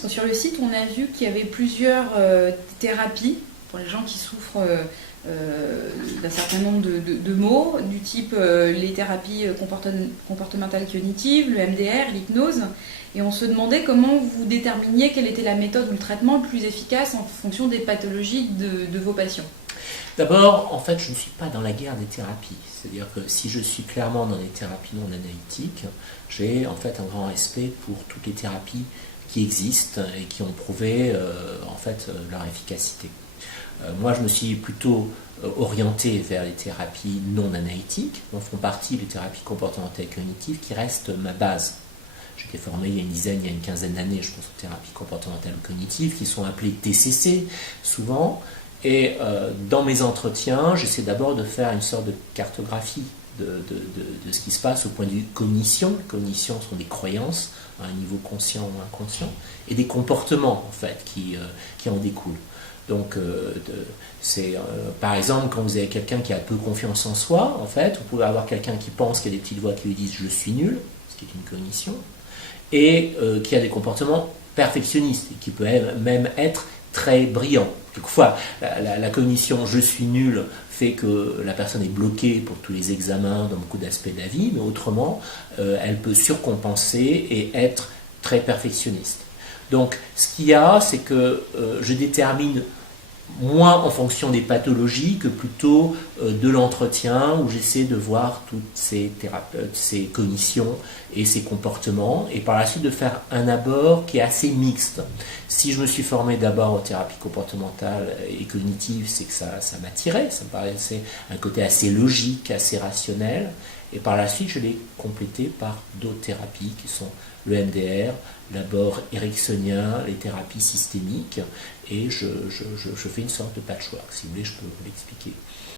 parce que sur le site, on a vu qu'il y avait plusieurs thérapies pour les gens qui souffrent d'un certain nombre de maux, du type les thérapies comportementales cognitives, le MDR, l'hypnose. Et on se demandait comment vous déterminiez quelle était la méthode ou le traitement le plus efficace en fonction des pathologies de vos patients. D'abord, en fait, je ne suis pas dans la guerre des thérapies. C'est-à-dire que si je suis clairement dans les thérapies non analytiques, j'ai en fait un grand respect pour toutes les thérapies qui existent et qui ont prouvé leur efficacité. Moi, je me suis plutôt orienté vers les thérapies non analytiques, dont font partie les thérapies comportementales et cognitives, qui restent ma base. J'ai été formé il y a une quinzaine d'années, je pense, aux thérapies comportementales ou cognitives, qui sont appelées TCC, souvent. Et dans mes entretiens, j'essaie d'abord de faire une sorte de cartographie de ce qui se passe au point de vue cognition. Les cognitions sont des croyances à un niveau conscient ou inconscient, et des comportements en fait qui en découlent. Donc, par exemple, quand vous avez quelqu'un qui a peu confiance en soi, en fait, vous pouvez avoir quelqu'un qui pense qu'il y a des petites voix qui lui disent « je suis nul », ce qui est une cognition, et qui a des comportements perfectionnistes, et qui peut même être très brillant. Quelquefois, la cognition « je suis nul » fait que la personne est bloquée pour tous les examens dans beaucoup d'aspects de la vie, mais autrement, elle peut surcompenser et être très perfectionniste. Donc, ce qu'il y a, c'est que je détermine moins en fonction des pathologies que plutôt de l'entretien, où j'essaie de voir toutes ces cognitions et ces comportements, et par la suite de faire un abord qui est assez mixte. Si je me suis formé d'abord aux thérapies comportementales et cognitives, c'est que ça m'attirait, ça me paraissait un côté assez logique, assez rationnel, et par la suite je l'ai complété par d'autres thérapies qui sont le MDR, l'abord ericksonien, les thérapies systémiques, et je fais une sorte de patchwork. Si vous voulez, je peux vous l'expliquer.